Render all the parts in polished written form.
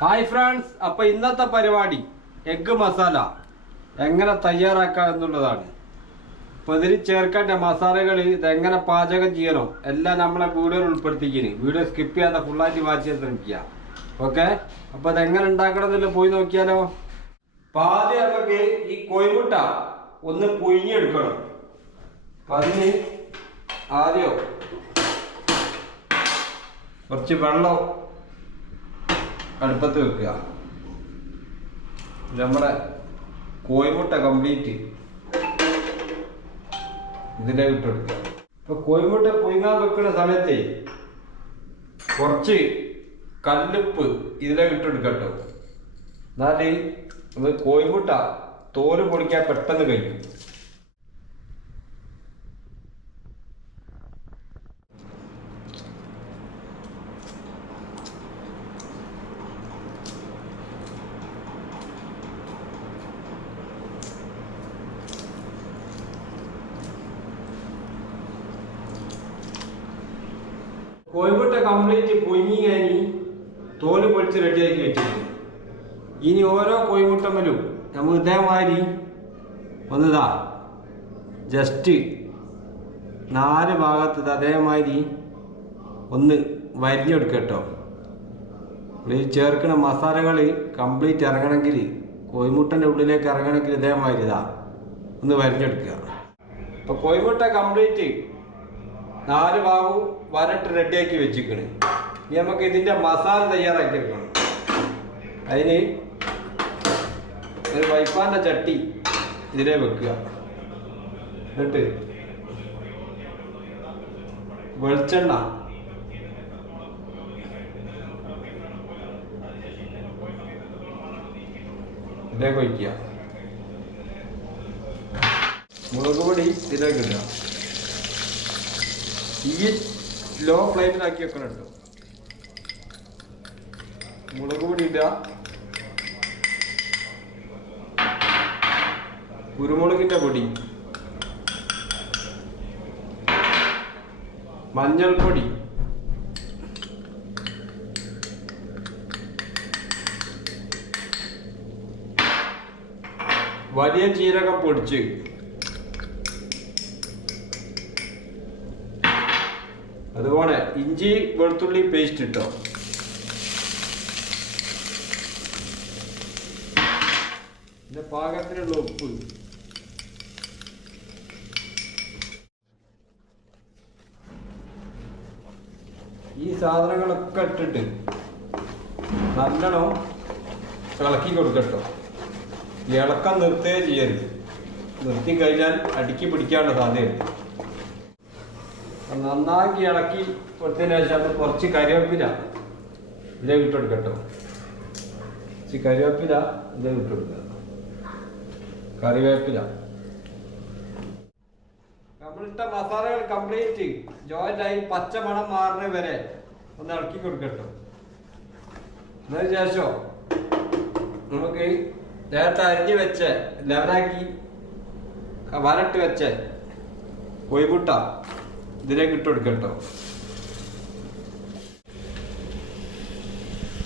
Hi friends, അപ്പൊ ഇന്നത്തെ പരിപാടി എഗ്ഗ് മസാല എങ്ങനെ തയ്യാറാക്കാം എന്നുള്ളതാണ്. അപ്പൊ ഇതിൽ ചേർക്കേണ്ട മസാലകൾ, ഇതെങ്ങനെ പാചകം ചെയ്യണം എല്ലാം നമ്മളെ വീഡിയോയിൽ ഉൾപ്പെടുത്തിക്കുന്നു. വീഡിയോ സ്കിപ്പ് ചെയ്യാതെ ഫുള്ളായിട്ട് വാച്ച് ചെയ്യാൻ ശ്രമിക്കുക. ഓക്കെ, അപ്പൊ ഇതെങ്ങനെ ഉണ്ടാക്കണം എന്നല്ല പോയി നോക്കിയാലോ. അപ്പൊ ആദ്യം നമുക്ക് ഈ കോഴിമുട്ട ഒന്ന് പുഴുങ്ങിയെടുക്കണം. അപ്പൊ അതിന് ആദ്യം കുറച്ച് വെള്ളം അടുപ്പത്ത് വെക്കുക. നമ്മുടെ കോഴിമുട്ട കംപ്ലീറ്റ് ഇതിലേക്ക് ഇട്ടെടുക്കുക. ഇപ്പൊ കോഴിമുട്ട പുഴുങ്ങാൻ വെക്കുന്ന സമയത്ത് കുറച്ച് കല്ലുപ്പ് ഇതിലേക്ക് ഇട്ടെടുക്കട്ടോ. എന്നാല് ഇത് കോഴിമുട്ട തോല് പൊടിക്കാൻ പെട്ടെന്ന് കഴിയും. കോഴിമുട്ട കംപ്ലീറ്റ് പുഴുങ്ങി കഴിഞ്ഞ് തോല് പൊളിച്ച് റെഡിയാക്കി വെച്ചിട്ടുണ്ട്. ഇനി ഓരോ കോഴിമുട്ടമ്മലും നമുക്ക് ഇതേമാതിരി ഒന്നിതാ ജസ്റ്റ് 4 ഭാഗത്ത് അതേമാതിരി ഒന്ന് വരിഞ്ഞെടുക്കട്ടോ. ഈ ചേർക്കുന്ന മസാലകൾ കംപ്ലീറ്റ് ഇറങ്ങണമെങ്കിൽ, കോഴിമുട്ടൻ്റെ ഉള്ളിലേക്ക് ഇറങ്ങണമെങ്കിൽ ഇതേമാതിരി ഇതാ ഒന്ന് വരിഞ്ഞെടുക്കുക. അപ്പോൾ കോഴിമുട്ട കംപ്ലീറ്റ് 4 ഭാഗവും വരട്ട് റെഡിയാക്കി വെച്ചിരിക്കണ്. ഇനി നമുക്ക് ഇതിൻ്റെ മസാല തയ്യാറാക്കി എടുക്കണം. അതിന് ഒരു വൈപ്പാൻ്റെ ചട്ടി ഇതിലേ വെക്കുക. എന്നിട്ട് വെളിച്ചെണ്ണ ഇതിലേക്ക് ഒഴിക്കുക. മുളക് പൊടി ഇതിലേക്ക് ഇടുക. ഈ ലോ ഫ്ലെയിമിലാക്കി വെക്കണം കേട്ടോ. മുളക് പൊടി ഇടുക, കുരുമുളകിന്റെ പൊടി, മഞ്ഞൾപ്പൊടി, വലിയ ജീരകം പൊടിച്ച്, അതുപോലെ ഇഞ്ചി വെളുത്തുള്ളി പേസ്റ്റ് ഇട്ടോ. പിന്നെ പാകത്തിനുള്ള ഉപ്പ്. ഈ സാധനങ്ങളൊക്കെ ഇട്ടിട്ട് നല്ലോണം ഇളക്കി കൊടുക്കട്ടോ. ഇളക്കം നിർത്തുകയും ചെയ്യരുത്. നിർത്തി കഴിഞ്ഞാൽ അടുക്കി പിടിക്കാനുള്ള സാധ്യതയുണ്ട്. നന്നാക്കി ഇളക്കി കൊടുത്തതിന് ശേഷം കുറച്ച് കരിവേപ്പില ഇതിലേക്ക് ഇട്ടെടുക്കട്ടോ. കുറച്ച് കരിവേപ്പില ഇതിലേക്ക് ഇട്ടെടുക്കുക. കറിവേപ്പില, നമ്മളിട്ട മസാലകൾ കംപ്ലീറ്റ് ജോയിൻ്റായി പച്ച മണം മാറുന്നത് വരെ ഒന്ന് ഇളക്കി കൊടുക്കട്ടോ. അതിന് ശേഷം നമുക്ക് നേരത്തെ അരിഞ്ഞ് വെച്ച് ലെവനാക്കി വരട്ട് വെച്ച് കോഴിമുട്ട ഇതിലേക്ക് ഇട്ട് കൊടുക്കട്ടോ.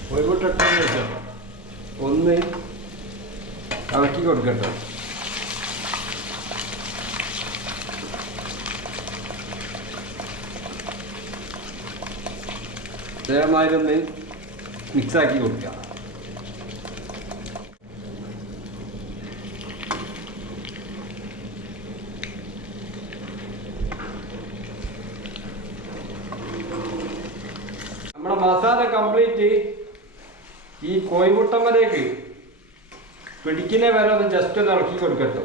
കോഴിമുട്ട ഇട്ടതിന് ശേഷം ഒന്ന് ഇളക്കി കൊടുക്കട്ടോ. അതേമാതിരി ഒന്ന് മിക്സാക്കി കൊടുക്കുക. നമ്മുടെ മസാല കംപ്ലീറ്റ് ഈ കോഴിമുട്ടമ്മലേക്ക് പിടിക്കുന്ന വരെ ഒന്ന് ജസ്റ്റ് ഒന്ന് ഇളക്കി കൊടുക്കട്ടോ.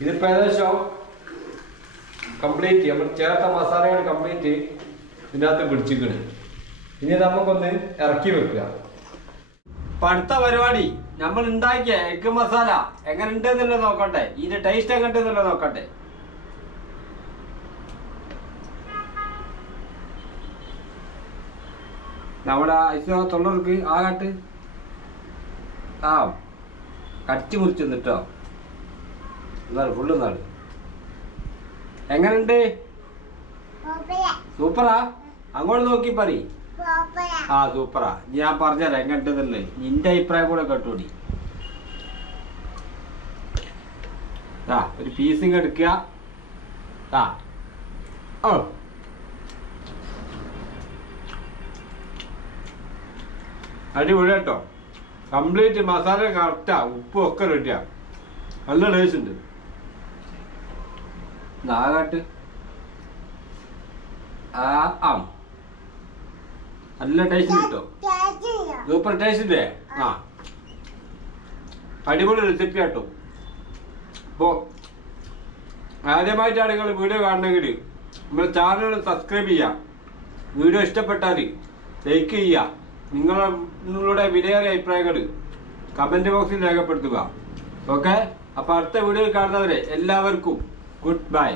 ഇതിപ്പോൾ ഏകദേശം കംപ്ലീറ്റ് നമ്മൾ ചേർത്ത മസാലകൾ കംപ്ലീറ്റ് ഇതിനകത്ത് പിടിച്ചിക്കണ്. ഇനി നമുക്കൊന്ന് ഇറക്കി വെക്കുക. അപ്പം അടുത്ത പരിപാടി നമ്മൾ ഉണ്ടാക്കിയ എഗ്ഗ് മസാല എങ്ങനെ ഉണ്ട് എന്നുള്ളത് നോക്കട്ടെ. ഇതിന്റെ ടേസ്റ്റ് എങ്ങനെ ഉണ്ടെന്നുള്ളത് നോക്കട്ടെ. നമ്മുടെ ഐസോ തൊള്ളർക്ക് ആകട്ട് ആ കടിച്ചു മുറിച്ചു നിട്ടോ. എന്നാണ് ഫുള്ള് നാട് എങ്ങനുണ്ട്? സൂപ്പറാ. അങ്ങോട്ട് നോക്കി പറ. ആ സൂപ്പറാ. ഞാൻ പറഞ്ഞുതരാം എങ്ങനത്തതല്ലേ, നിന്റെ അഭിപ്രായം കൂടെ കേട്ടോടി. ഒരു പീസിങ് എടുക്കുക. ഓ അടിപൊളി കേട്ടോ. കംപ്ലീറ്റ് മസാല കറക്റ്റാ, ഉപ്പും ഒക്കെ റെഡിയാ, നല്ല ടേസ്റ്റ് ഉണ്ട്. നാകാട്ട് നല്ല ടേസ്റ്റ് കിട്ടോ. സൂപ്പർ ടേസ്റ്റ് ഇല്ലേ? അടിപൊളി റെസിപ്പി കേട്ടോ. അപ്പോൾ ആദ്യമായിട്ടാണ് നിങ്ങൾ വീഡിയോ കാണണമെങ്കിൽ നമ്മുടെ ചാനൽ സബ്സ്ക്രൈബ് ചെയ്യുക. വീഡിയോ ഇഷ്ടപ്പെട്ടാൽ ലൈക്ക് ചെയ്യുക. നിങ്ങളുടെ വിലയേറിയ അഭിപ്രായങ്ങൾ കമൻറ്റ് ബോക്സിൽ രേഖപ്പെടുത്തുക. ഓക്കെ, അപ്പോൾ അടുത്ത വീഡിയോയിൽ കാണുന്നവരെ എല്ലാവർക്കും ഗുഡ് ബൈ.